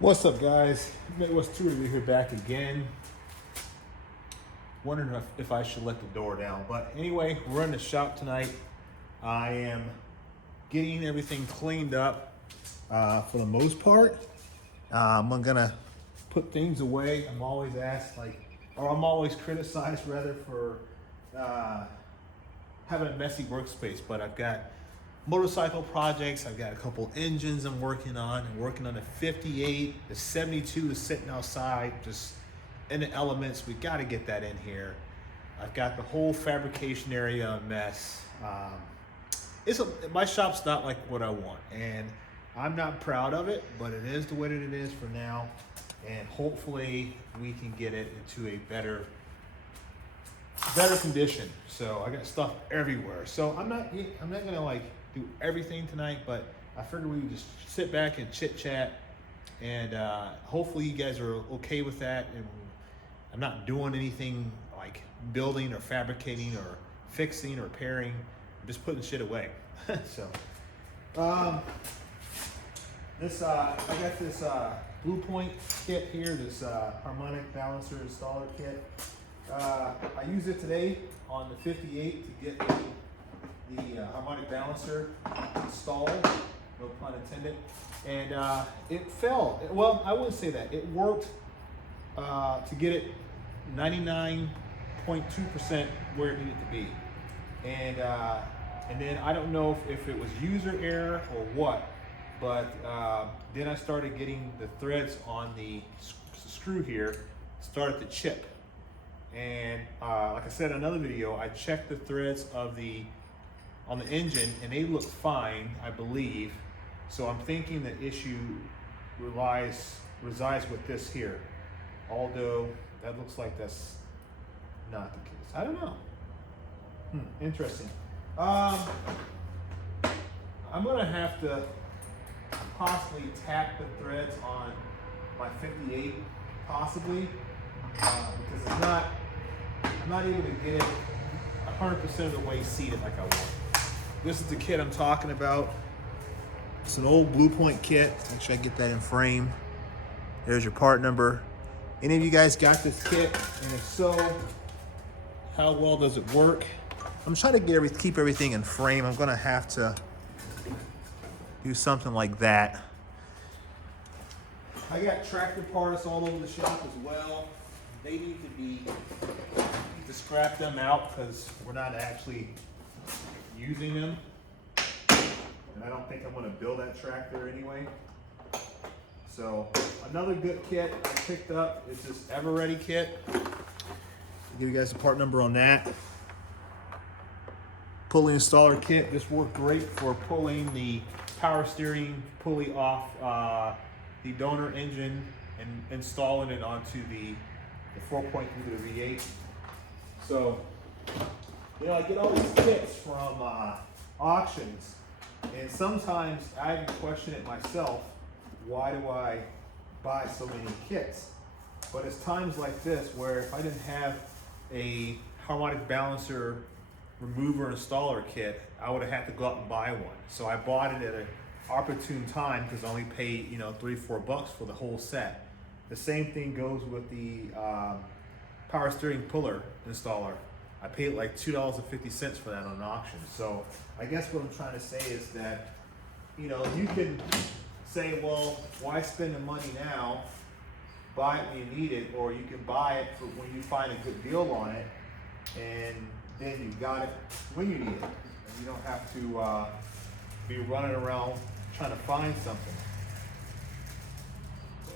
What's up, guys? Midwest Tour here back again. Wondering if I should let the door down. But anyway, we're in the shop tonight. I am getting everything cleaned up for the most part. I'm gonna put things away. I'm always asked, I'm always criticized rather for having a messy workspace. But I've got motorcycle projects. I've got a couple engines I'm working on. I'm working on the 58, the 72 is sitting outside, just in the elements. We got to get that in here. I've got the whole fabrication area a mess. My shop's not like what I want, and I'm not proud of it, but it is the way that it is for now. And hopefully we can get it into a better condition. So I got stuff everywhere. So I'm not gonna do everything tonight, but I figured we would just sit back and chit chat, and hopefully you guys are okay with that. And I'm not doing anything like building or fabricating or fixing or repairing. I'm just putting shit away. So I got this Blue Point kit here, this harmonic balancer installer kit. I used it today on the 58 to get the harmonic balancer installed, no pun intended, and it fell. Well, I wouldn't say that. It worked to get it 99.2% where it needed to be, and then I don't know if it was user error or what, but then I started getting the threads on the screw here started to chip. And like I said in another video, I checked the threads on the engine and they look fine, I believe. So I'm thinking the issue resides with this here. Although that looks like that's not the case. I don't know. Interesting. I'm gonna have to possibly tap the threads on my 58, possibly, because I'm not able to get it 100% of the way seated like I want. This is the kit I'm talking about. It's an old Blue Point kit. Make sure I get that in frame. There's your part number. Any of you guys got this kit? And if so, how well does it work? I'm trying to keep everything in frame. I'm gonna have to do something like that. I got tractor parts all over the shop as well. They need to scrap them out because we're not actually using them. And I don't think I'm gonna build that tractor anyway. So another good kit I picked up is this Ever Ready kit. I'll give you guys the part number on that. Pulley installer kit. This worked great for pulling the power steering pulley off the donor engine and installing it onto the 4.3 to the V8. So, I get all these kits from auctions, and sometimes I even question it myself. Why do I buy so many kits? But it's times like this where if I didn't have a harmonic balancer remover installer kit, I would have had to go out and buy one. So I bought it at an opportune time because I only paid $3-4 for the whole set. The same thing goes with the power steering puller installer. I paid like $2.50 for that on an auction. So I guess what I'm trying to say is that you can say, well, why spend the money now? Buy it when you need it, or you can buy it for when you find a good deal on it, and then you got it when you need it, and you don't have to be running around trying to find something.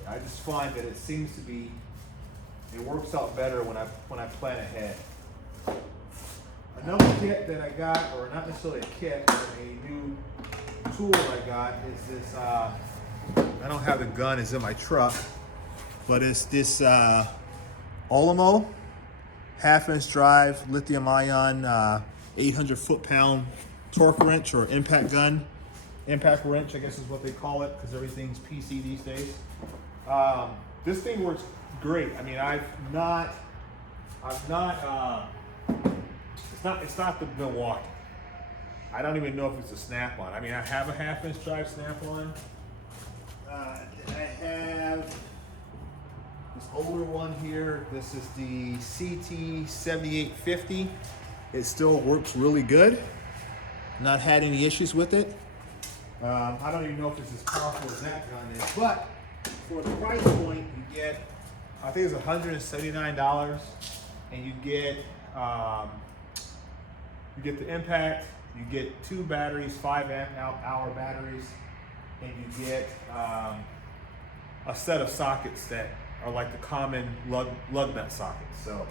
I just find that it works out better when I plan ahead. Another kit that I got, or not necessarily a kit, but a new tool I got is this. I don't have the gun; it's in my truck, but it's this Olimo half-inch drive lithium-ion 800 foot-pound torque wrench or impact wrench, I guess is what they call it, because everything's PC these days. This thing works great. I mean, it's not the Milwaukee. I don't even know if it's a snap-on. I mean, I have a half-inch drive snap-on. I have one here. This is the CT7850. It still works really good. Not had any issues with it. I don't even know if it's as powerful as that gun is, but for the price point, you get, I think it's $179, and you get the impact. You get 2 batteries, 5 amp hour batteries, and you get a set of sockets that are like the common lug nut sockets. So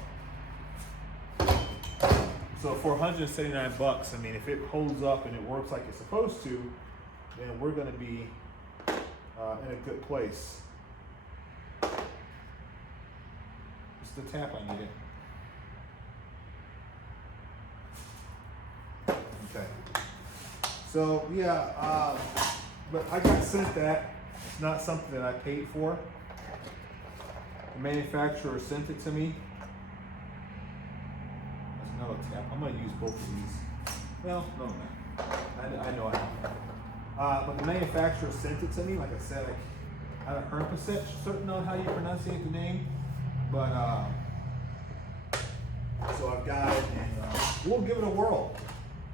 for 179 bucks, I mean, if it holds up and it works like it's supposed to, then we're going to be in a good place. It's the tap I needed. Okay. So yeah, but I got sent that. It's not something that I paid for. The manufacturer sent it to me. That's another tap. I'm going to use both of these. Well, no, I know I have. But the manufacturer sent it to me. Like I said, I'm not 100% certain on how you pronounce the name, but so I've got it, and we'll give it a whirl.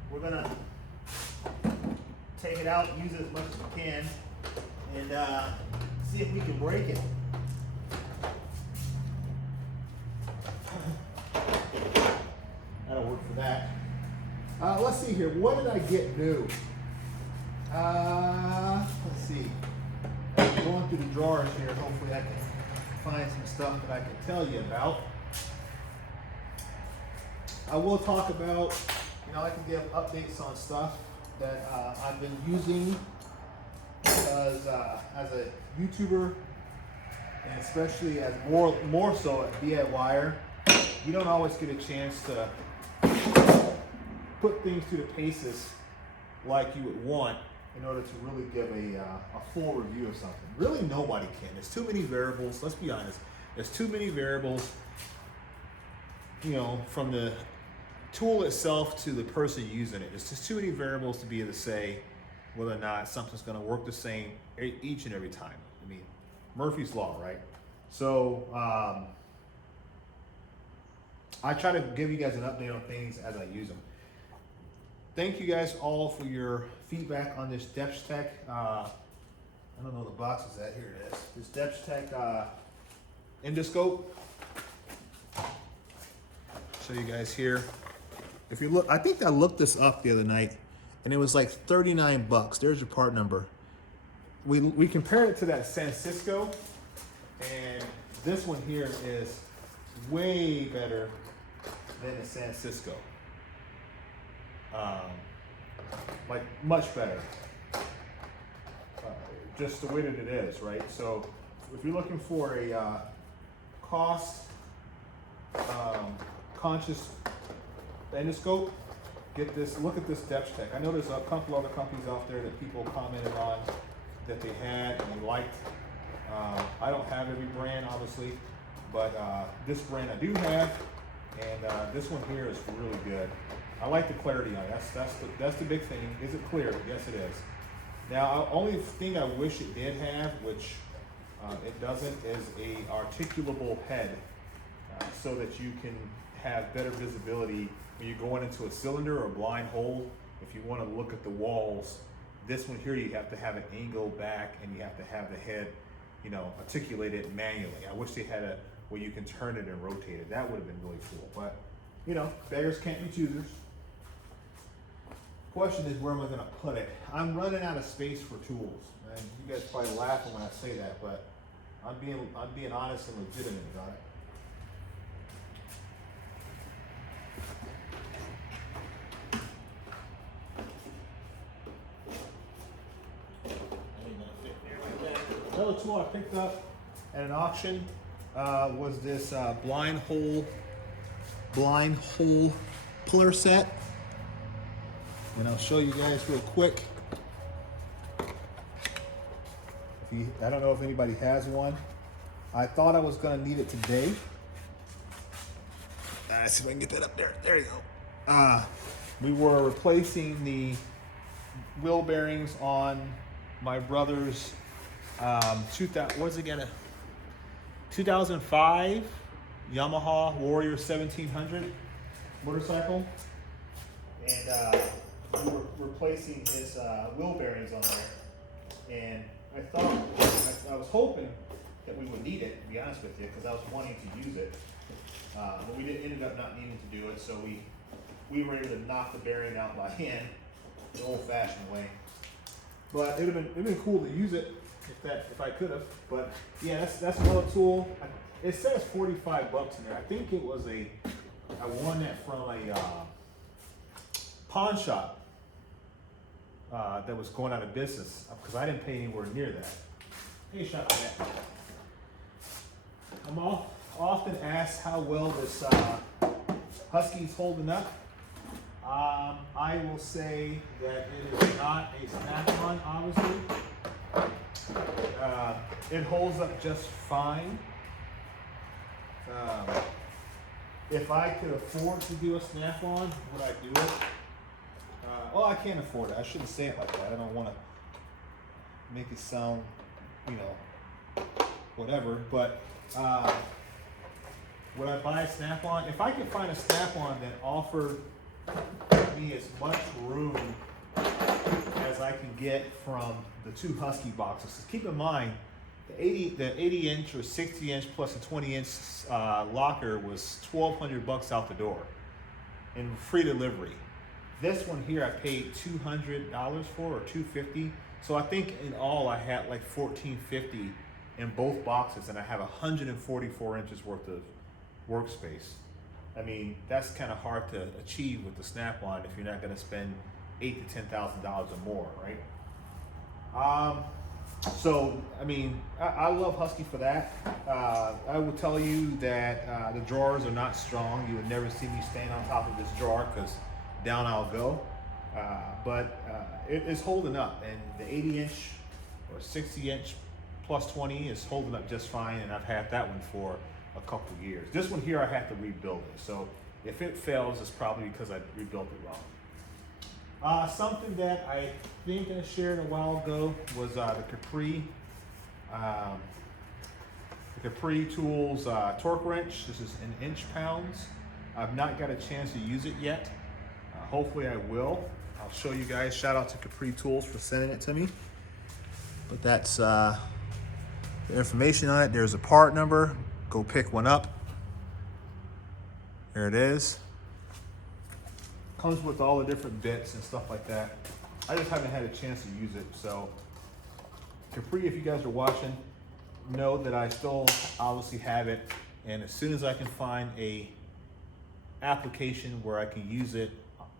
We're gonna take it out, use it as much as we can, and see if we can break it. That'll work for that. Let's see here. What did I get new? Let's see. Going through the drawers here. Hopefully I can find some stuff that I can tell you about. I will talk about, I like to give updates on stuff that I've been using, because as a YouTuber, and especially as more so a DIYer, you don't always get a chance to put things through the paces like you would want in order to really give a full review of something. Really, nobody can. There's too many variables. Let's be honest. There's too many variables, from the tool itself to the person using it. There's just too many variables to be able to say whether or not something's going to work the same each and every time. I mean, Murphy's Law, right? So I try to give you guys an update on things as I use them. Thank you guys all for your feedback on this Hwudhshxbkwndmek. I don't know the box is at. Here it is. This Hwudhshxbkwndmek endoscope. Show you guys here. If you look, I think I looked this up the other night, and it was like 39 bucks. There's your part number. We compared it to that San Cisco, and this one here is way better than the San Cisco. Like much better. Just the way that it is, right? So if you're looking for a cost conscious endoscope, get this. Look at this Hwudhshxbkwndmek. I know there's a couple other companies out there that people commented on that they had and they liked. I don't have every brand, obviously, but this brand I do have, and this one here is really good. I like the clarity on it. That's the big thing. Is it clear? Yes, it is. Now, only thing I wish it did have, which it doesn't, is a articulable head, so that you can have better visibility when you're going into a cylinder or a blind hole. If you want to look at the walls, this one here you have to have an angle back, and you have to have the head, articulated manually. I wish they had a where you can turn it and rotate it. That would have been really cool. But beggars can't be choosers. Question is, where am I going to put it? I'm running out of space for tools, and you guys probably laughing when I say that, but I'm being honest and legitimate about it. Another tool I picked up at an auction was this blind hole puller set, and I'll show you guys real quick. I don't know if anybody has one. I thought I was going to need it today. Let's see if I can get that up there. There you go. We were replacing the wheel bearings on my brother's 2000. What's it gonna? 2005 Yamaha Warrior 1700 motorcycle, and we were replacing his wheel bearings on there. And I was hoping that we would need it, to be honest with you, because I was wanting to use it. But we ended up not needing to do it, so we were able to knock the bearing out by hand the old-fashioned way. But it'd been cool to use it if I could have. But yeah, that's another tool. It says $45 in there. I think it was I won that from a pawn shop that was going out of business because I didn't pay anywhere near that. Hey, shot like that. I'm often asked how well this Husky's holding up. I will say that it is not a snap-on, obviously. It holds up just fine. If I could afford to do a snap-on, would I do it? Well, I can't afford it. I shouldn't say it like that. I don't want to make it sound, whatever. But would I buy a snap-on? If I could find a snap-on that offered me as much room as I can get from the two Husky boxes. So keep in mind, the 80 inch or 60 inch plus a 20 inch locker was $1,200 out the door in free delivery. This one here I paid $200 for, or $250. So I think in all I had like $1,450 in both boxes, and I have 144 inches worth of workspace. I mean, that's kind of hard to achieve with the Snap-on if you're not going to spend $8,000 to $10,000 or more, right? So, I mean, I love Husky for that. I will tell you that the drawers are not strong. You would never see me stand on top of this drawer because down I'll go. But it is holding up, and the 80 inch or 60 inch plus 20 is holding up just fine, and I've had that one for a couple of years. This one here I have to rebuild it, so if it fails it's probably because I rebuilt it wrong. Something that I think I shared a while ago was the Capri Tools torque wrench. This is in inch pounds. I've not got a chance to use it yet. Hopefully I will. I'll show you guys. Shout out to Capri Tools for sending it to me. But that's the information on it. There's a part number. Go pick one up. There it is. Comes with all the different bits and stuff like that. I just haven't had a chance to use it. So Capri, if you guys are watching, know that I still obviously have it. And as soon as I can find a application where I can use it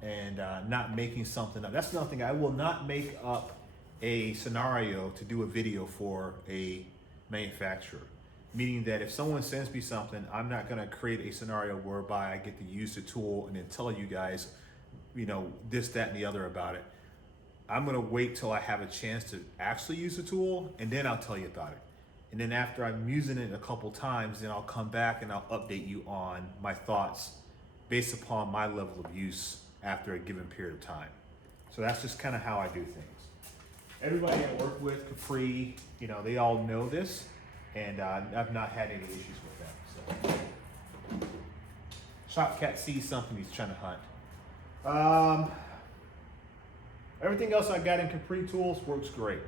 and not making something up. That's another thing. I will not make up a scenario to do a video for a manufacturer. Meaning that if someone sends me something, I'm not going to create a scenario whereby I get to use the tool and then tell you guys, this, that, and the other about it. I'm going to wait till I have a chance to actually use the tool, and then I'll tell you about it. And then after I'm using it a couple times, then I'll come back and I'll update you on my thoughts based upon my level of use after a given period of time. So that's just kind of how I do things. Everybody I work with, Capri, they all know this. And I've not had any issues with them. So, Shop Cat sees something he's trying to hunt. Everything else I got in Capri Tools works great.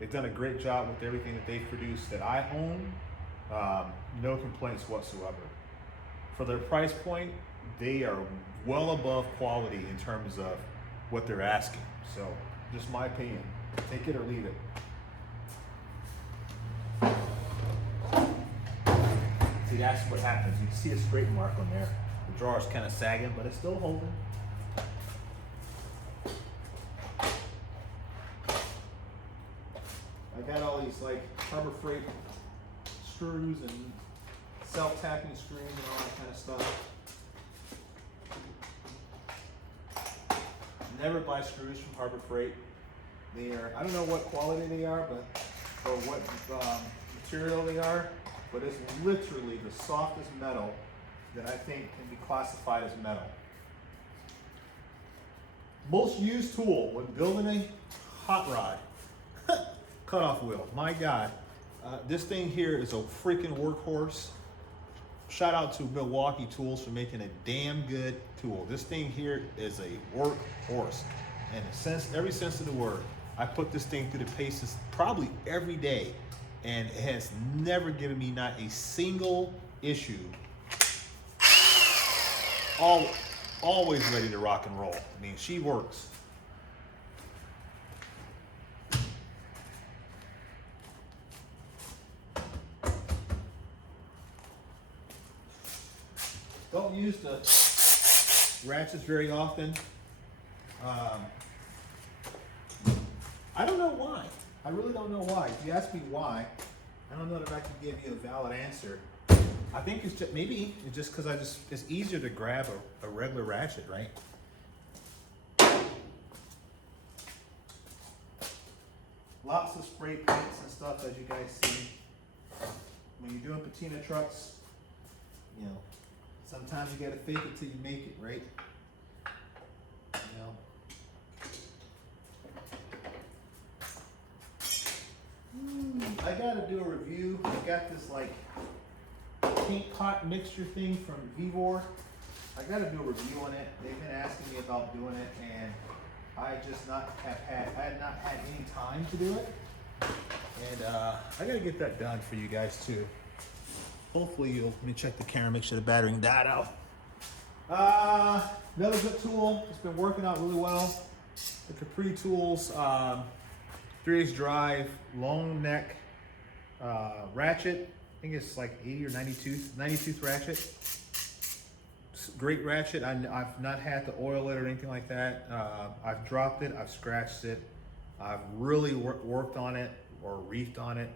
They've done a great job with everything that they've produced that I own. No complaints whatsoever. For their price point, they are well above quality in terms of what they're asking. So, just my opinion. Take it or leave it. See, that's what happens. You can see a scrape mark on there. The drawer's kind of sagging, but it's still holding. I got all these Harbor Freight screws and self-tapping screws and all that kind of stuff. Never buy screws from Harbor Freight. They are, I don't know what quality they are, or what material they are. But it's literally the softest metal that I think can be classified as metal. Most used tool when building a hot rod, cutoff wheel. My God, This thing here is a freaking workhorse. Shout out to Milwaukee Tools for making a damn good tool. This thing here is a workhorse. And every sense of the word, I put this thing through the paces probably every day, and it has never given me not a single issue. Always ready to rock and roll. I mean, she works. Don't use the ratchets very often. I don't know why. I really don't know why. If you ask me why, I don't know if I can give you a valid answer. I think it's just maybe it's just because it's easier to grab a regular ratchet, right? Lots of spray paints and stuff, as you guys see. When you're doing patina trucks, you know, sometimes you gotta fake it till you make it, right? You know. I gotta do a review. I got this like paint pot mixture thing from Vivor. I gotta do a review on it. They've been asking me about doing it, and I had not had any time to do it. And I gotta get that done for you guys too. Hopefully let me check the camera, make sure the battery died out. Another good tool. It's been working out really well. The Capri Tools 3/8 drive long neck ratchet. I think it's like 80 or 90 tooth ratchet. Great ratchet. I've not had to oil it or anything like that. I've dropped it, I've scratched it. I've really worked on it or reefed on it.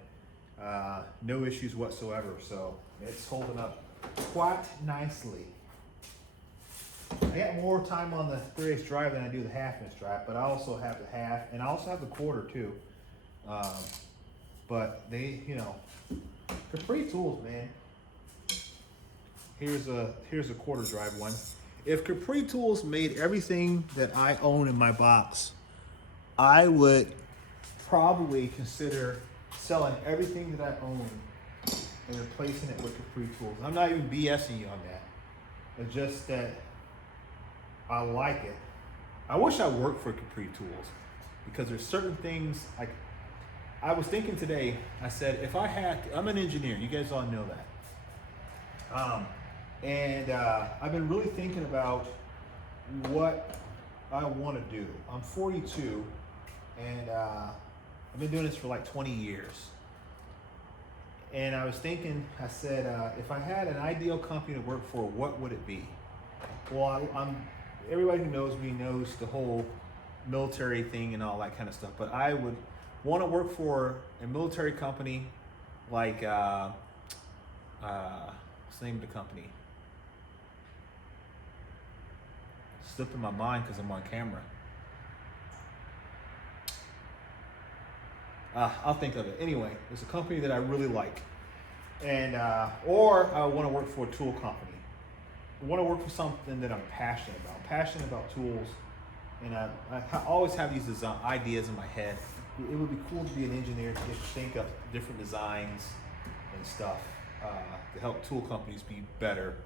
No issues whatsoever. So it's holding up quite nicely. I got more time on the 3/8 drive than I do the 1/2 inch drive, but I also have the 1/2, and I also have the 1/4 too. But they, you know, Capri Tools, man. Here's a 1/4 drive one. If Capri Tools made everything that I own in my box, I would probably consider selling everything that I own and replacing it with Capri Tools. I'm not even BSing you on that. It's just that I like it. I wish I worked for Capri Tools, because there's certain things like I was thinking today. I said, if I had to, I'm an engineer. You guys all know that. And I've been really thinking about what I want to do. I'm 42, and I've been doing this for like 20 years. And I was thinking, I said, if I had an ideal company to work for, what would it be? Well, everybody who knows me knows the whole military thing and all that kind of stuff. But I would want to work for a military company like, what's the name of the company? Slipping my mind because I'm on camera. I'll think of it. Anyway, it's a company that I really like. And, or I want to work for a tool company. I want to work for something that I'm passionate about. I'm passionate about tools. And I always have these ideas in my head. It would be cool to be an engineer, to get to think of different designs and stuff to help tool companies be better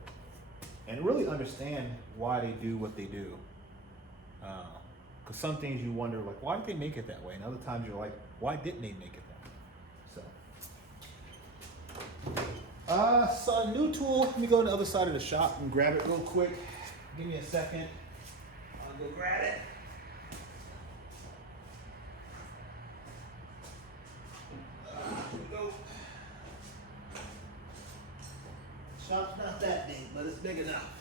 and really understand why they do what they do. Because some things you wonder, like, why did they make it that way? And other times you're like, why didn't they make it that way? So a new tool. Let me go to the other side of the shop and grab it real quick. Give me a second. I'll go grab it. Here we go. Shop's not that big, but it's big enough.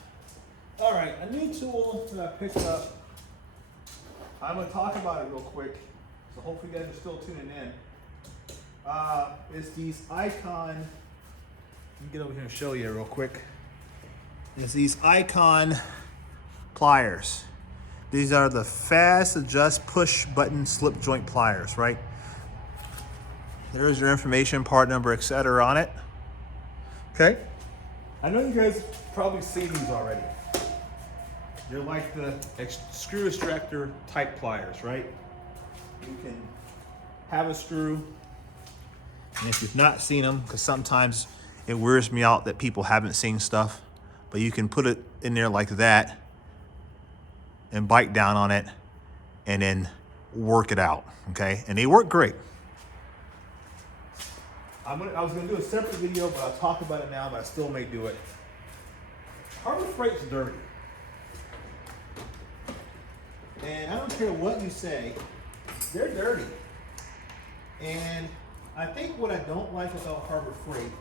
All right, a new tool that I picked up. I'm going to talk about it real quick, so hopefully you guys are still tuning in. It's these Icon. Let me get over here and show you real quick. It's these Icon pliers. These are the fast adjust push button slip joint pliers, right? There's your information, part number, etc. on it. Okay. I know you guys probably seen these already. They're like the screw extractor type pliers, right? You can have a screw, And if you've not seen them, because sometimes it wears me out that people haven't seen stuff, but you can put it in there like that and bite down on it and then work it out, okay? And they work great. I was gonna do a separate video, but I'll talk about it now, but I still may do it. Harbor Freight's dirty. And I don't care what you say, they're dirty. And I think what I don't like about Harbor Freight,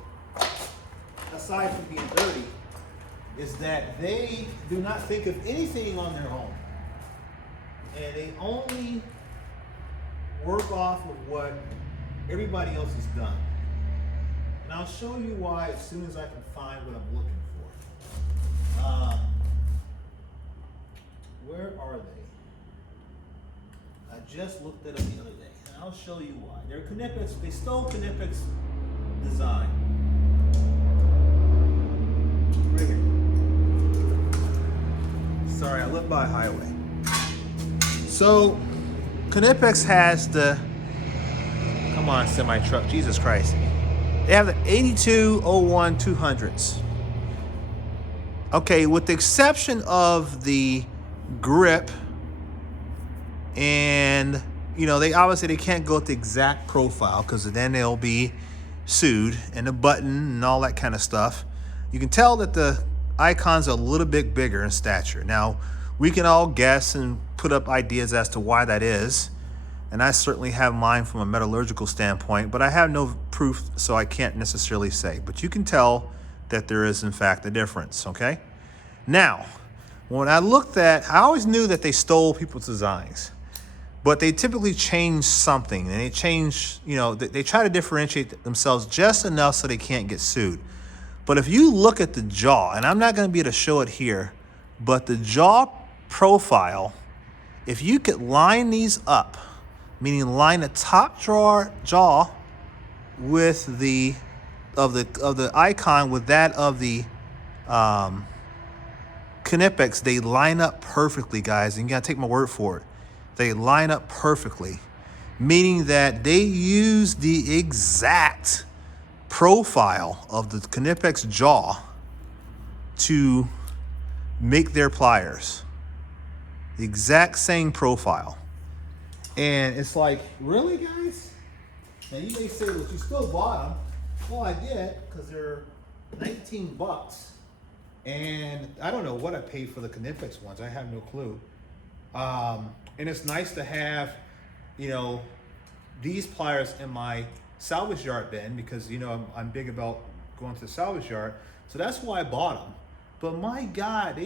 aside from being dirty, is that they do not think of anything on their own. And they only work off of what everybody else has done. And I'll show you why as soon as I can find what I'm looking for. Where are they? I just looked at them the other day, and I'll show you why. They're Knipex, they stole Knipex's design. Right here. Sorry, I live by a highway. So, Knipex has the, come on, semi-truck, Jesus Christ. They have the 8201 200s. Okay, with the exception of the grip, and they obviously they can't go with the exact profile because then they'll be sued, and the button and all that kind of stuff. You can tell that the icons are a little bit bigger in stature. Now, we can all guess and put up ideas as to why that is, and I certainly have mine from a metallurgical standpoint, but I have no proof, so I can't necessarily say. But you can tell that there is in fact a difference, okay? Now, when I looked at, I always knew that they stole people's designs, but they typically change something, and they change, they try to differentiate themselves just enough so they can't get sued. But if you look at the jaw, and I'm not going to be able to show it here, but the jaw profile, if you could line these up, meaning line the top jaw with the icon with that of the Knipex, they line up perfectly, guys. And you gotta take my word for it. They line up perfectly, meaning that they use the exact profile of the Knipex jaw to make their pliers. The exact same profile. And it's like, really, guys? Now you may say, well, you still bought them. Well, I did, because they're 19 bucks. And I don't know what I paid for the Knipex ones. I have no clue. And it's nice to have, these pliers in my salvage yard bin, because, I'm big about going to the salvage yard. So that's why I bought them. But my God,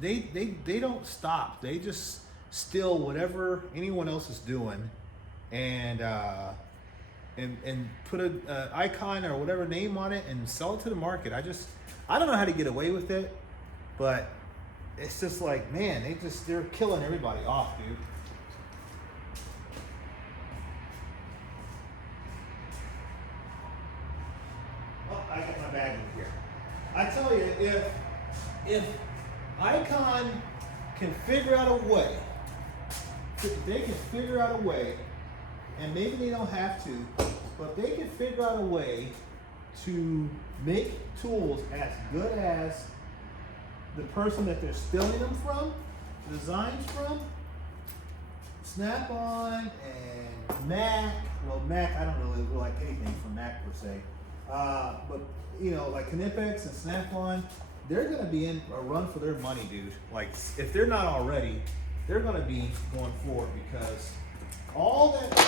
they don't stop. They just steal whatever anyone else is doing, and put an icon or whatever name on it and sell it to the market. I don't know how to get away with it, but it's just like, man, they're killing everybody off, dude. Oh, I got my bag in here. I tell you, if Icon can figure out a way, if they can figure out a way, and maybe they don't have to, but they can figure out a way to make tools as good as the person that they're stealing them from, the designs from, Snap-on and Mac. Well, Mac, I don't really like anything from Mac per se. But, like Knipex and Snap-on, they're going to be in a run for their money, dude. Like, if they're not already, they're going to be going forward, because all that,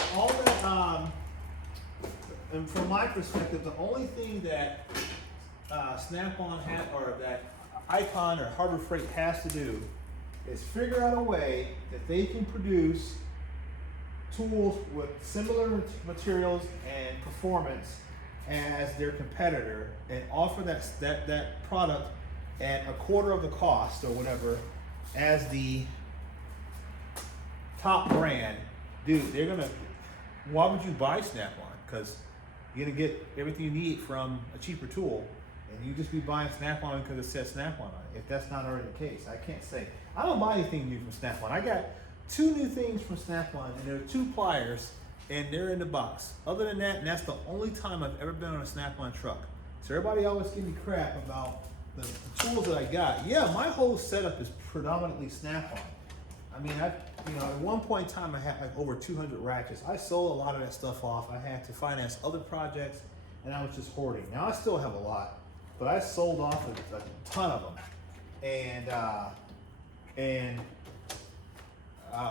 and from my perspective, the only thing that Snap-on or that Icon or Harbor Freight has to do is figure out a way that they can produce tools with similar materials and performance as their competitor, and offer that product at a quarter of the cost or whatever as the top brand. Dude, why would you buy Snap-on? Because you're gonna get everything you need from a cheaper tool, and you just be buying Snap-on because it says Snap-on on it. If that's not already the case, I can't say. I don't buy anything new from Snap-on. I got 2 new things from Snap-on, and there are 2 pliers and they're in the box. Other than that, and that's the only time I've ever been on a Snap-on truck. So everybody always give me crap about the tools that I got. Yeah, my whole setup is predominantly Snap-on. I mean, at one point in time, I had like over 200 ratchets. I sold a lot of that stuff off. I had to finance other projects, and I was just hoarding. Now I still have a lot, but I sold off a ton of them.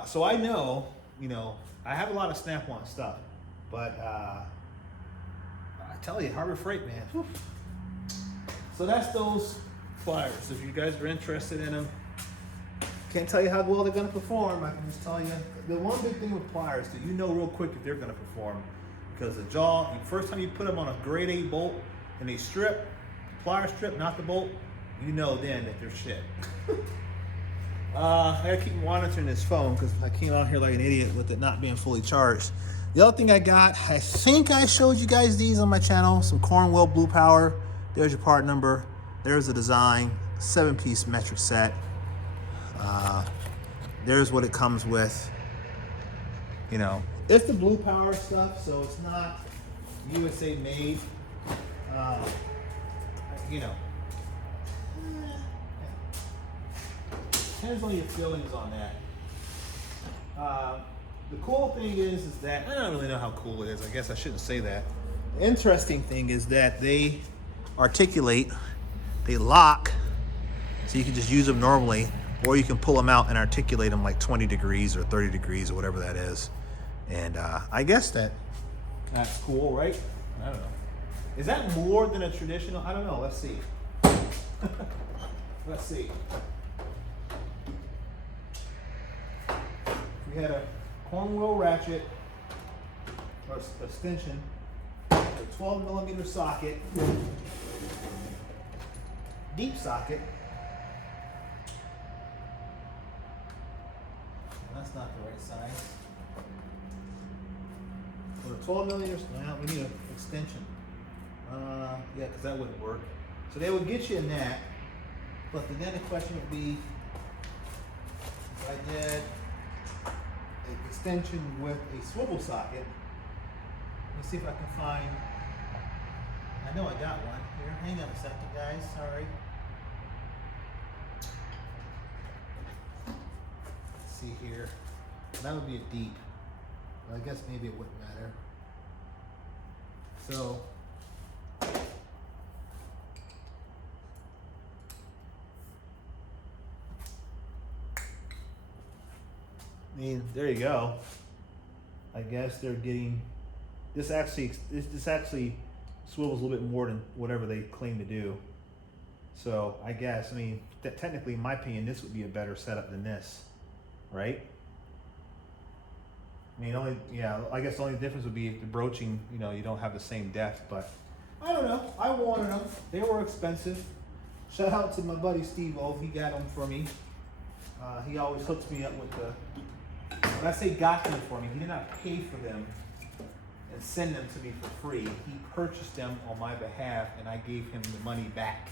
So I know, I have a lot of Snap-on stuff, but I tell you, Harbor Freight, man. Whew. So that's those pliers. If you guys are interested in them, can't tell you how well they're going to perform. I can just tell you the one big thing with pliers that you know real quick if they're going to perform, because the jaw, the first time you put them on a grade 8 bolt and they strip, plier strip, not the bolt, you know then that they're shit. I gotta keep monitoring this phone because I came out here like an idiot with it not being fully charged. The other thing I got, I think I showed you guys these on my channel, some Cornwell Blue Power. There's your part number. There's the design, 7-piece metric set. There's what it comes with. It's the Blue Power stuff, so it's not USA made. Depends on your feelings on that. The cool thing is that, I don't really know how cool it is. I guess I shouldn't say that. The interesting thing is that they articulate, they lock, so you can just use them normally, or you can pull them out and articulate them like 20 degrees or 30 degrees or whatever that is. And I guess that's cool, right? I don't know. Is that more than a traditional? I don't know. Let's see. Let's see. We had a Cornwell ratchet or extension, a 12mm socket, deep socket. That's not the right size. For a 12mm, now we need an extension. Yeah, because that wouldn't work. So they would get you in that, but then the question would be, if I did an extension with a swivel socket. Let me see if I can find, I know I got one here. Hang on a second, guys, sorry. Let's see here. That would be a deep, but I guess maybe it wouldn't matter. So, I mean, there you go. I guess they're getting this actually swivels a little bit more than whatever they claim to do. So I guess, I mean, technically, in my opinion, this would be a better setup than this, right? I mean, I guess the only difference would be if the broaching, you don't have the same depth, but I don't know. I wanted them. They were expensive. Shout out to my buddy Steve-O. He got them for me. He always hooks me up with when I say got them for me, he did not pay for them and send them to me for free. He purchased them on my behalf, and I gave him the money back.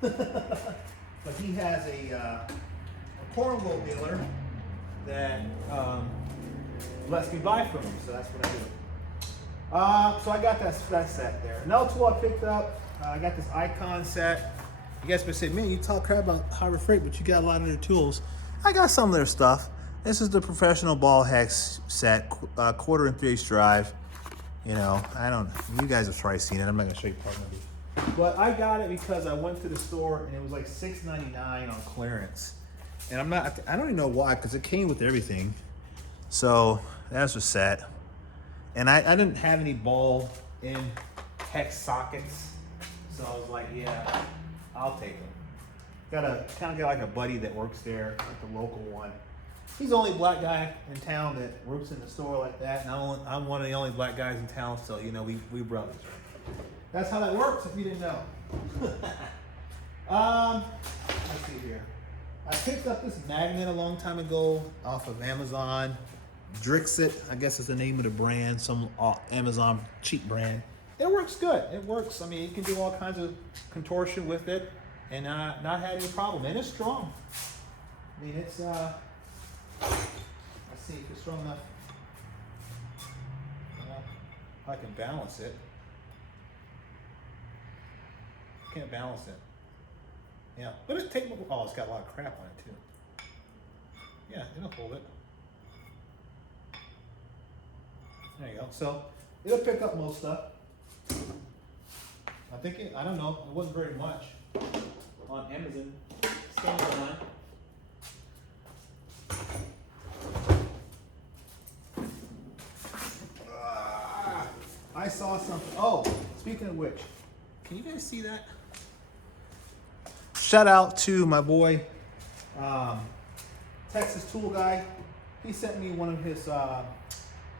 But he has a Cornwell dealer that lets me buy from him, so that's what I do. So I got that set there. Another tool I picked up, I got this Icon set. You guys may say, man, you talk crap about Harbor Freight, but you got a lot of their tools. I got some of their stuff. This is the professional ball hex set, 1/4 3/8 drive. You guys have probably seen it. I'm not gonna show you part of it. But I got it because I went to the store and it was like $6.99 on clearance. And I don't even know why, because it came with everything. So that's a set. And I didn't have any ball in hex sockets. So I was like, yeah, I'll take them. Got like a buddy that works there, like the local one. He's the only black guy in town that works in the store like that, and I'm one of the only black guys in town, so we brothers. That's how that works if you didn't know. Let's see here. I picked up this magnet a long time ago off of Amazon. Drixit, I guess is the name of the brand, some Amazon cheap brand. It works good. It works. I mean, you can do all kinds of contortion with it and not have any problem. And it's strong. I mean, it's, let's see if it's strong enough. I can balance it. Can't balance it. Yeah, but it's got a lot of crap on it too. Yeah, it'll hold it. There you go. So it'll pick up most stuff. I don't know, it wasn't very much on Amazon. Standalone. I saw something. Oh, speaking of which, can you guys see that? Shout out to my boy, Texas Tool Guy. He sent me one of his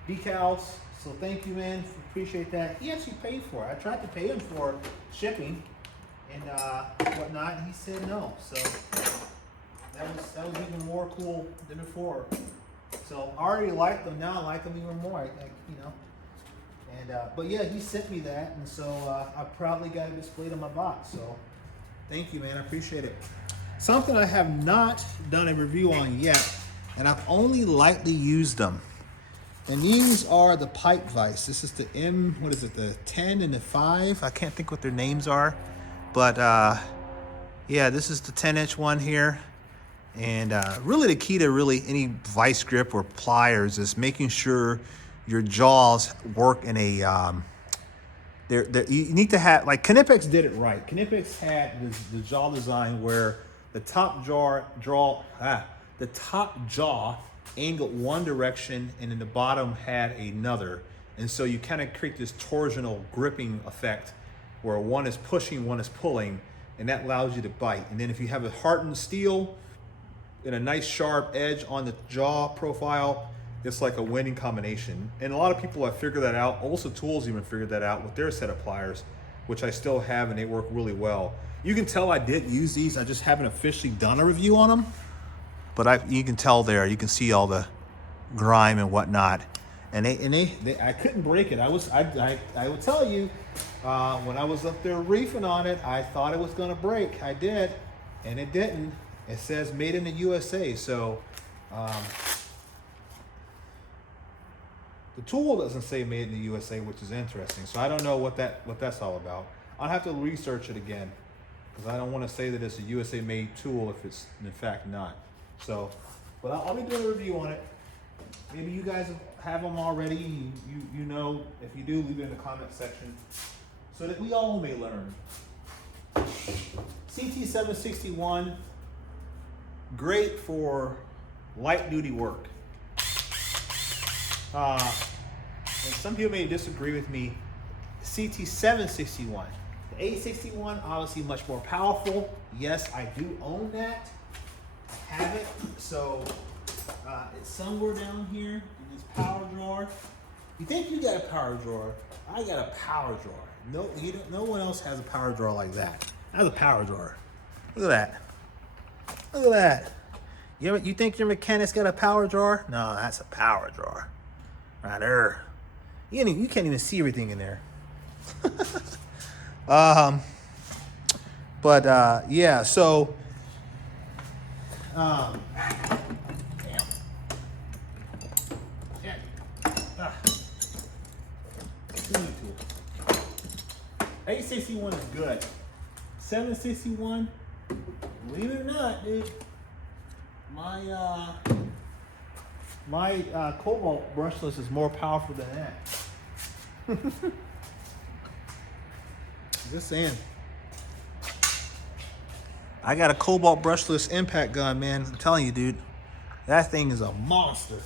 decals. So thank you, man. Appreciate that. He actually paid for it. I tried to pay him for shipping and whatnot, and he said no. So that was even more cool than before. So I already liked them. Now I like them even more. You know. And but yeah, he sent me that, and so I proudly got it displayed on my box. So thank you, man. I appreciate it. Something I have not done a review on yet, and I've only lightly used them. And these are the pipe vise. This is the the 10 and the 5. I can't think what their names are. But yeah, this is the 10-inch one here. And really the key to really any vice grip or pliers is making sure your jaws work in a, you need to have, like Knipex did it right. Knipex had the jaw design where the top jaw angled one direction and then the bottom had another. And so you kind of create this torsional gripping effect where one is pushing, one is pulling, and that allows you to bite. And then if you have a hardened steel and a nice sharp edge on the jaw profile, it's like a winning combination. And a lot of people have figured that out. Also Tools even figured that out with their set of pliers, which I still have, and they work really well. You can tell I did use these. I just haven't officially done a review on them. But you can tell there, you can see all the grime and whatnot. And I couldn't break it. I will tell you, when I was up there reefing on it, I thought it was gonna break. I did, and it didn't. It says made in the USA. So the tool doesn't say made in the USA, which is interesting. So I don't know what that's all about. I'll have to research it again, because I don't want to say that it's a USA made tool if it's in fact not. So, but I'll be doing a review on it. Maybe you guys have them already. You know, if you do, leave it in the comment section so that we all may learn. CT761, great for light duty work. And some people may disagree with me. CT761, the 861, obviously much more powerful. Yes, I do own that. Have it, so it's somewhere down here in this power drawer. You think you got a power drawer? I got a power drawer. No one else has a power drawer like that. That's a power drawer. Look at that. Look at that. You think your mechanic's got a power drawer? No, that's a power drawer. Right there. You can't even see everything in there. Yeah, so damn. Yeah. 861 is good. 761, believe it or not, dude, my cobalt brushless is more powerful than that. Just saying. I got a cobalt brushless impact gun, man. I'm telling you, dude, that thing is a monster.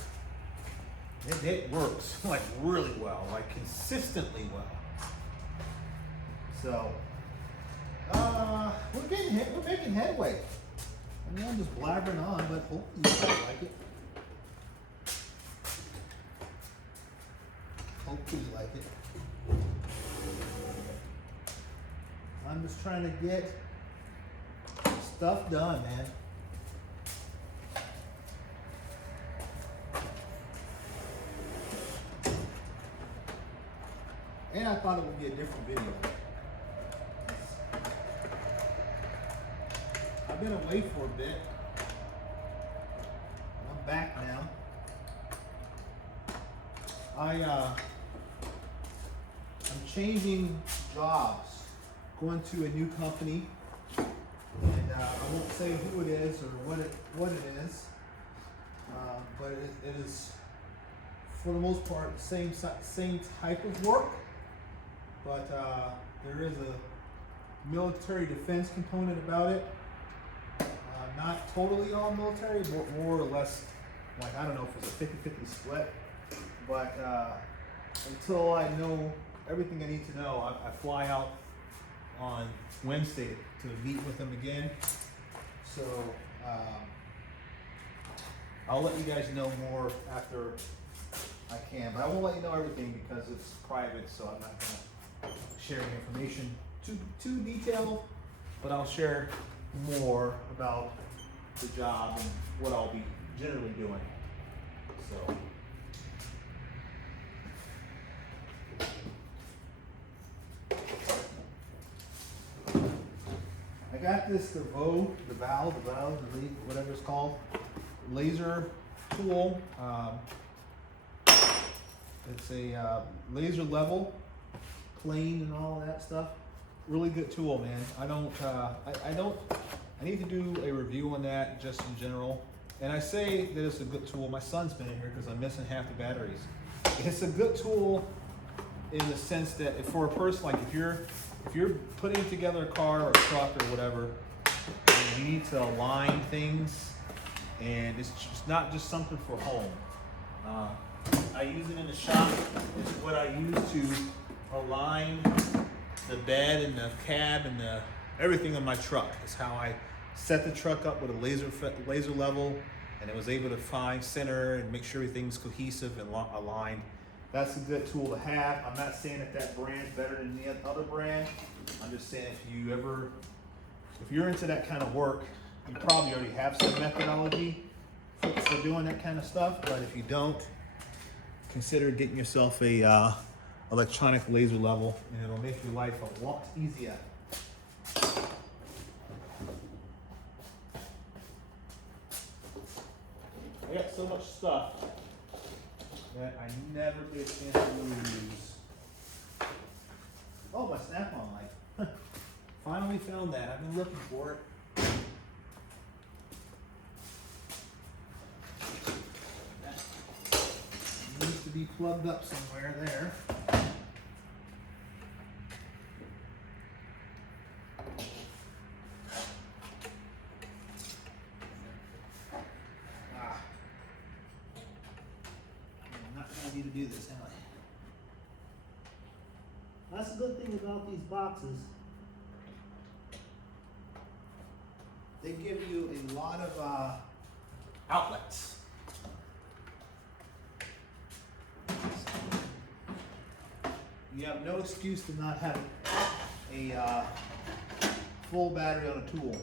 It works like really well, like consistently well. So, we're making headway. I mean, I'm just blabbering on, but hopefully you guys like it. Hopefully you like it. I'm just trying to get stuff done, man. And I thought it would be a different video. I've been away for a bit. I'm back now. changing jobs, going to a new company, and I won't say who it is or what it is, but it is for the most part the same type of work, but there is a military defense component about it. Not totally all military, but more or less, like, I don't know if it's a 50-50 split, but until I know everything I need to know, I fly out on Wednesday to meet with them again. So I'll let you guys know more after I can, but I won't let you know everything because it's private, so I'm not gonna share the information too detailed, but I'll share more about the job and what I'll be generally doing. So I got this the valve, whatever it's called, laser tool. It's a laser level, plane and all that stuff. Really good tool, man. I need to do a review on that just in general. And I say that it's a good tool. My son's been in here because I'm missing half the batteries. It's a good tool in the sense that if for a person, like if you're putting together a car or a truck or whatever, and you need to align things, and it's just not just something for home. I use it in the shop. It's what I use to align the bed and the cab and everything on my truck. It's how I set the truck up with a laser level, and it was able to find center and make sure everything's cohesive and aligned. That's a good tool to have. I'm not saying that brand's better than the other brand. I'm just saying if you're into that kind of work, you probably already have some methodology for doing that kind of stuff. But if you don't, consider getting yourself a electronic laser level, and it'll make your life a lot easier. I got so much stuff that I never get a chance to really use. Oh, my Snap-on light. Finally found that. I've been looking for it. That needs to be plugged up somewhere there. To do this, am I? That's a good thing about these boxes. They give you a lot of outlets. You have no excuse to not have a full battery on a tool.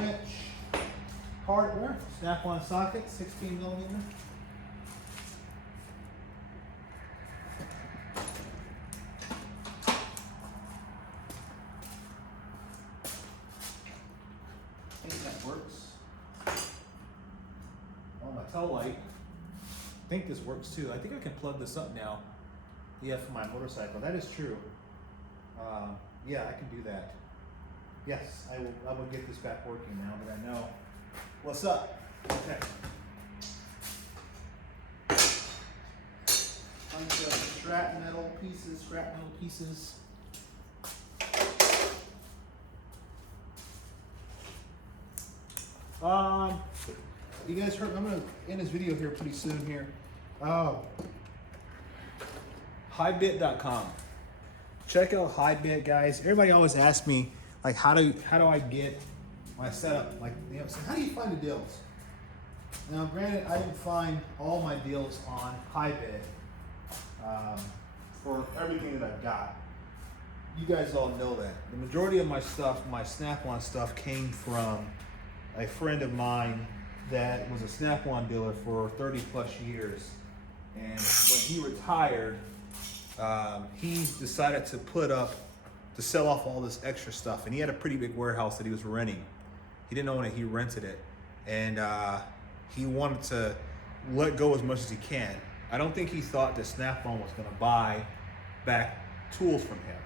Winch. Hardware, Snap-on socket, 16 millimeter. I think that works. Oh, my tail light. I think this works too. I think I can plug this up now. Yeah, for my motorcycle. That is true. Yeah, I can do that. Yes, I will get this back working now that I know what's up. Okay. Bunch of scrap metal pieces. You guys heard, I'm gonna end this video here pretty soon here. Hwudhshxbkwndmek.com. Check out Hwudhshxbkwndmek, guys. Everybody always asks me, like, how do I get my setup? Like, you know, so how do you find the deals? Now, granted, I didn't find all my deals on Hwudhshxbkwndmek for everything that I've got. You guys all know that. The majority of my stuff, my Snap-on stuff, came from a friend of mine that was a Snap-on dealer for 30 plus years. And when he retired, he decided to sell off all this extra stuff. And he had a pretty big warehouse that he was renting. He didn't own it, he rented it. And he wanted to let go as much as he can. I don't think he thought that Snap-on was going to buy back tools from him.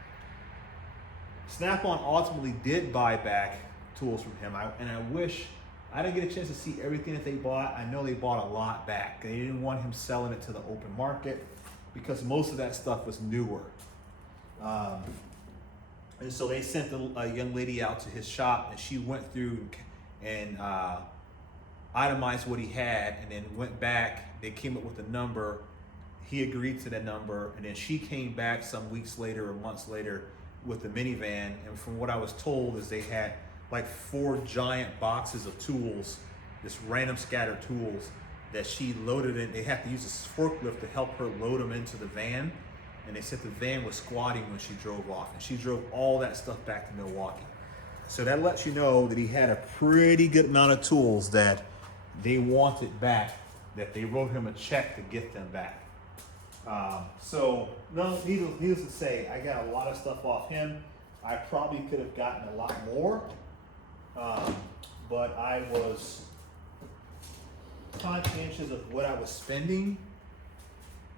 Snap-on ultimately did buy back tools from him, and I wish I didn't get a chance to see everything that they bought. I know they bought a lot back. They didn't want him selling it to the open market because most of that stuff was newer. And so they sent a young lady out to his shop, and she went through and itemized what he had, and then went back. They came up with a number. He agreed to that number, and then she came back some weeks later or months later with the minivan. And from what I was told is they had like 4 giant boxes of tools, this random scattered tools that she loaded in. They had to use a forklift to help her load them into the van. And they said the van was squatting when she drove off, and she drove all that stuff back to Milwaukee. So that lets you know that he had a pretty good amount of tools that they wanted back, that they wrote him a check to get them back. So no, needless to say, I got a lot of stuff off him. I probably could have gotten a lot more, but I was conscientious of what I was spending.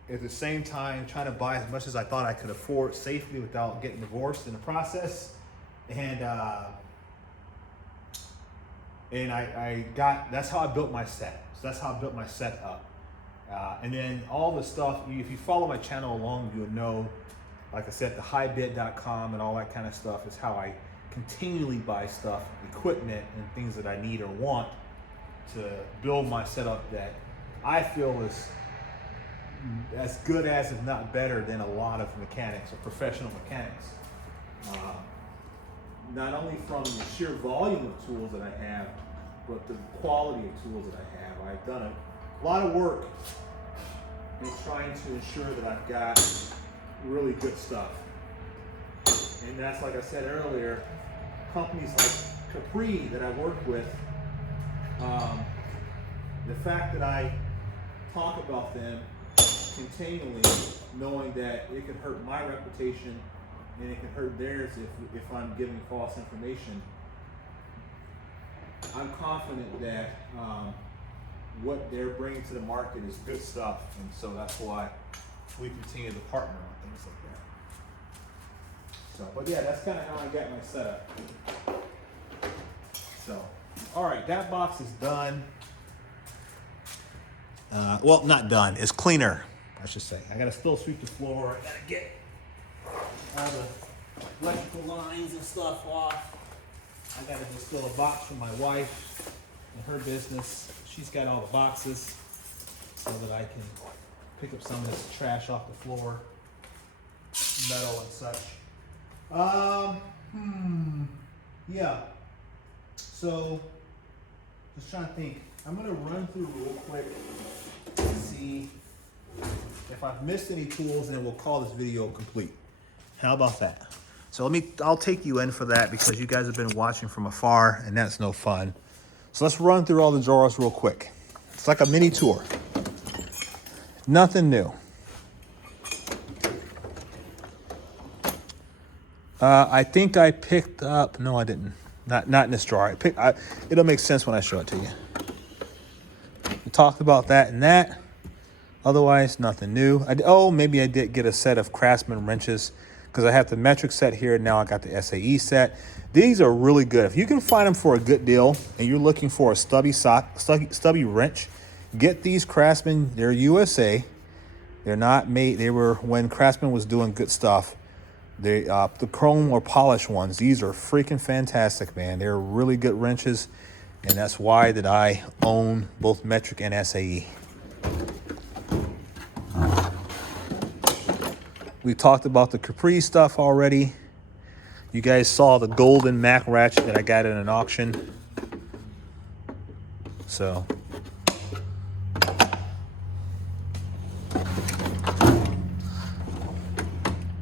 At the same time, trying to buy as much as I thought I could afford safely without getting divorced in the process. And I got, that's how I built my set. So that's how I built my set up. And then all the stuff, if you follow my channel along, you'll know, like I said, the highbid.com and all that kind of stuff is how I continually buy stuff, equipment, and things that I need or want to build my setup that I feel is as good as, if not better than, a lot of mechanics or professional mechanics. Not only from the sheer volume of tools that I have, but the quality of tools that I have. I've done a lot of work in trying to ensure that I've got really good stuff. And that's, like I said earlier, companies like Capri that I work with, the fact that I talk about them continually, knowing that it could hurt my reputation and it could hurt theirs if I'm giving false information, I'm confident that what they're bringing to the market is good stuff, and so that's why we continue to partner on things like that. So, but yeah, that's kind of how I got my setup. So, all right, that box is done. Well, not done. It's cleaner, I should say. I gotta still sweep the floor. I gotta get all the electrical lines and stuff off. I gotta distill a box for my wife and her business. She's got all the boxes so that I can pick up some of this trash off the floor, metal and such. Yeah. So, just trying to think. I'm gonna run through real quick to see if I've missed any tools, and then we'll call this video complete. How about that? So I'll take you in for that because you guys have been watching from afar, and that's no fun. So let's run through all the drawers real quick. It's like a mini tour. Nothing new. I think I picked up, no I didn't. Not in this drawer. It'll make sense when I show it to you. We talked about that and that. Otherwise, nothing new. Maybe I did get a set of Craftsman wrenches because I have the metric set here. Now I got the SAE set. These are really good. If you can find them for a good deal and you're looking for a stubby wrench, get these Craftsman. They're USA. They're not made. They were when Craftsman was doing good stuff. The chrome or polished ones. These are freaking fantastic, man. They're really good wrenches, and that's why that I own both metric and SAE. We talked about the Capri stuff already. You guys saw the golden Mac ratchet that I got in an auction. So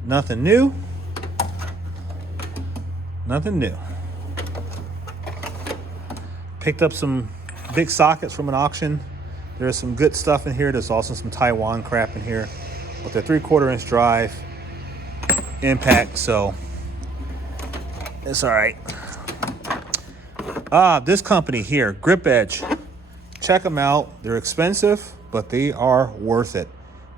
nothing new. Nothing new. Picked up some big sockets from an auction. There's some good stuff in here. There's also some Taiwan crap in here with a 3/4 inch drive impact, so it's all right. This company here, Grip Edge. Check them out. They're expensive, but they are worth it.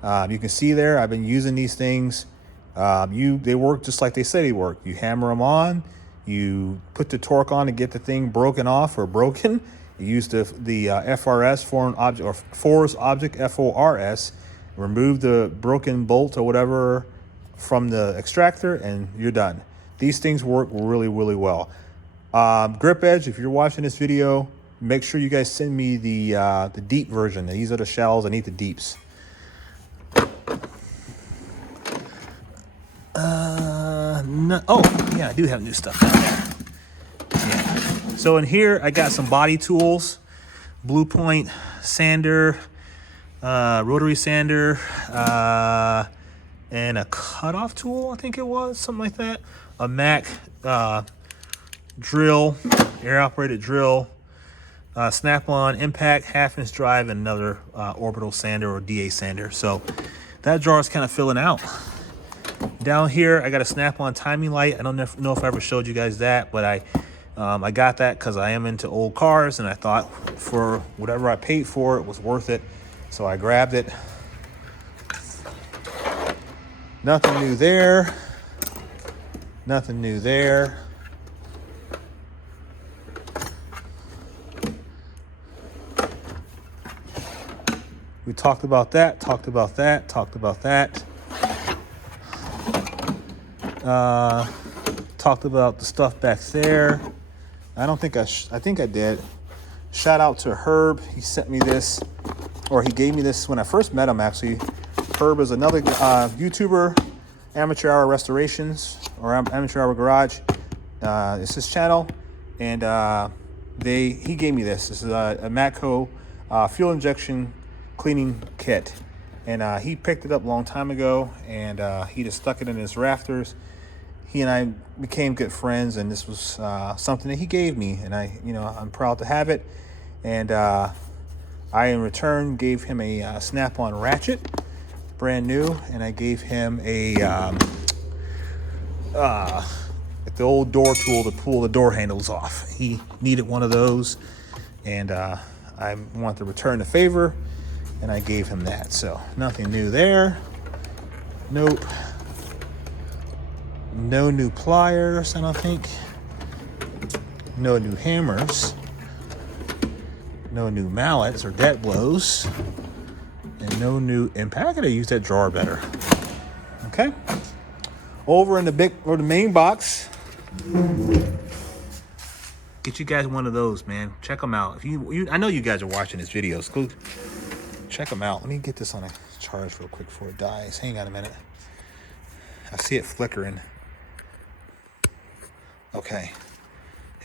You can see there, I've been using these things. They work just like they say they work. You hammer them on, you put the torque on to get the thing broken off or broken. You use the FRS, foreign object, or force object, FORS, remove the broken bolt or whatever from the extractor, and you're done. These things work really, really well. Grip edge, if you're watching this video, make sure you guys send me the deep version. These are the shallows, I need the deeps. No, oh, yeah, I do have new stuff down there. Yeah. So in here, I got some body tools, Blue Point sander, rotary sander, and a cutoff tool, I think it was, something like that. A Mac drill, air-operated drill, snap-on impact, half-inch drive, and another orbital sander or DA sander. So that jar is kind of filling out. Down here, I got a snap-on timing light. I don't know if I ever showed you guys that, but I got that because I am into old cars, and I thought for whatever I paid for, it was worth it. So I grabbed it. Nothing new there. Nothing new there. We talked about that, talked about that, talked about that. Talked about the stuff back there. I think I did. Shout out to Herb. He sent me this, or he gave me this when I first met him, actually. Herb is another YouTuber, Amateur Hour Restorations, or Amateur Hour Garage. It's his channel, and he gave me this. This is a Matco fuel injection cleaning kit, and he picked it up a long time ago, and he just stuck it in his rafters. He and I became good friends, and this was something that he gave me, and I'm proud to have it. And I, in return, gave him a snap-on ratchet, brand new, and I gave him the old door tool to pull the door handles off. He needed one of those, and I wanted to return the favor, and I gave him that. So nothing new there. Nope. No new pliers, I don't think. No new hammers. No new mallets or dead blows. And no new impact. I gotta use that drawer better. Okay. Over in the main box. Get you guys one of those, man. Check them out. If I know you guys are watching this video, so go check them out. Let me get this on a charge real quick before it dies. Hang on a minute. I see it flickering. Okay.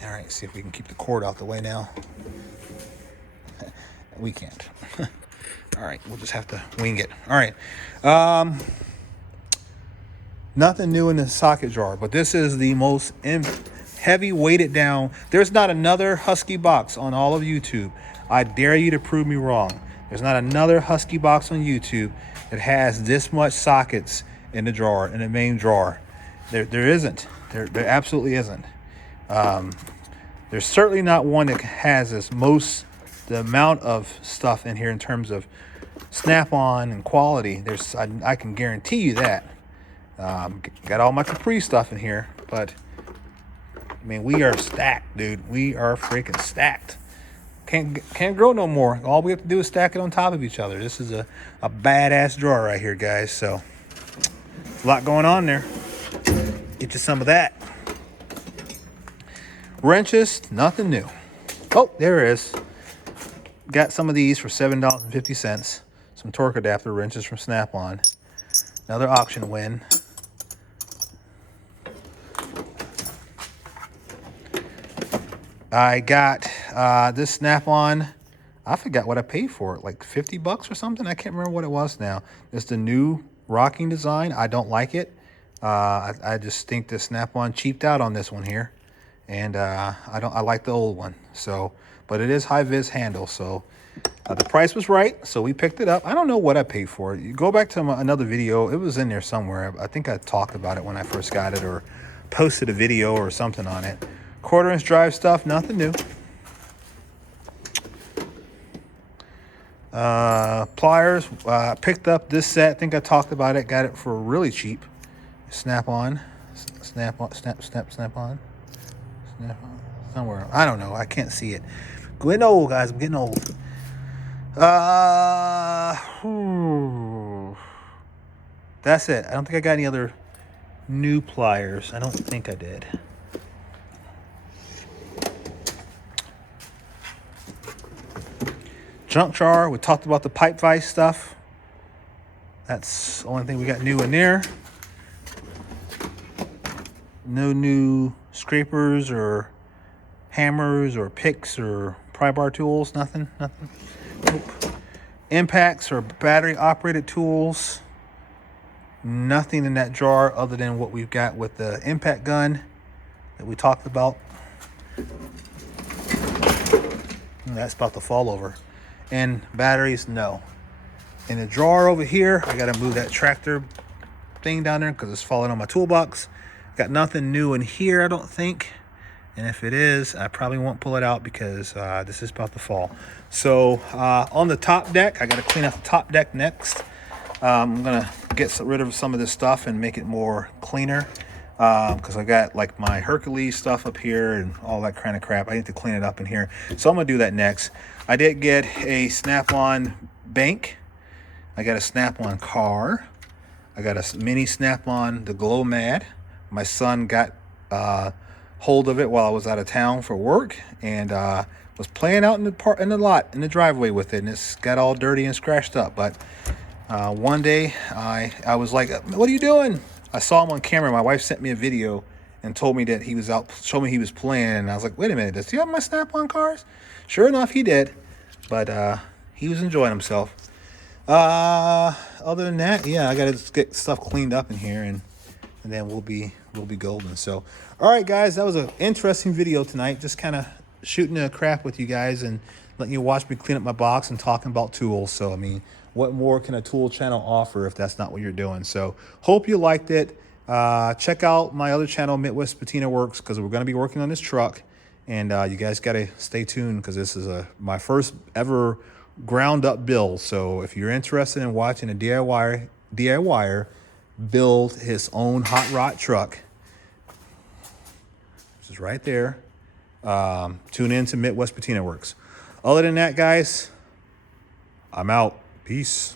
All right, see if we can keep the cord out the way now. We can't. All right, we'll just have to wing it. All right. Nothing new in the socket jar, but this is the most heavy weighted down. There's not another Husky box on all of YouTube. I dare you to prove me wrong. There's not another Husky box on YouTube that has this much sockets in the drawer, in the main drawer. There isn't. There absolutely isn't. There's certainly not one that has the amount of stuff in here in terms of snap-on and quality. I can guarantee you that. Got all my Capri stuff in here, but I mean, we are stacked, dude. We are freaking stacked. Can't grow no more. All we have to do is stack it on top of each other. This is a badass drawer right here, guys. So a lot going on there. Get you some of that. Wrenches, nothing new. Oh, there it is. Got some of these for $7.50. Some torque adapter wrenches from Snap-on. Another auction win. I got this Snap-on. I forgot what I paid for it, like 50 bucks or something. I can't remember what it was now. It's the new rocking design. I don't like it. I just think the Snap-on cheaped out on this one here, and I like the old one. So, but it is high vis handle, so the price was right, so we picked it up. I don't know what I paid for it. You go back to another video. It was in there somewhere. I think I talked about it when I first got it, or posted a video or something on it. 1/4" drive stuff, nothing new. Pliers. Picked up this set. I think I talked about it. Got it for really cheap. Snap on. Snap on. Snap on. Somewhere. I don't know. I can't see it. Getting old, guys. I'm getting old. That's it. I don't think I got any other new pliers. I don't think I did. Junk jar. We talked about the pipe vise stuff. That's the only thing we got new in there. No new scrapers or hammers or picks or pry bar tools. Nothing. Nope. Impacts or battery operated tools. Nothing in that jar other than what we've got with the impact gun that we talked about. And that's about to fall over. And batteries, no. In the drawer over here, I got to move that tractor thing down there because it's falling on my toolbox. Got nothing new in here, I don't think. And if it is, I probably won't pull it out because this is about to fall. So on the top deck, I got to clean out the top deck next. I'm going to get rid of some of this stuff and make it more cleaner because I got like my Hercules stuff up here and all that kind of crap. I need to clean it up in here. So I'm going to do that next. I did get a Snap-on bank. I got a Snap-on car. I got a mini Snap-on, the Glow Mad. My son got hold of it while I was out of town for work and was playing out in the lot, in the driveway with it. And it's got all dirty and scratched up. But one day I was like, what are you doing? I saw him on camera. My wife sent me a video and told me that he was out, showed me he was playing. And I was like, wait a minute, does he have my Snap-on cars? Sure enough, he did. But he was enjoying himself. Other than that, yeah, I got to get stuff cleaned up in here and then we'll be golden. So, all right, guys, that was an interesting video tonight. Just kind of shooting a crap with you guys and letting you watch me clean up my box and talking about tools. So, I mean, what more can a tool channel offer if that's not what you're doing? So, hope you liked it. Check out my other channel, Midwest Patina Works, because we're going to be working on this truck. And you guys got to stay tuned because this is my first ever ground up build. So, if you're interested in watching a DIYer build his own hot rod truck, which is right there, tune in to Midwest Patina Works. Other than that, guys, I'm out. Peace.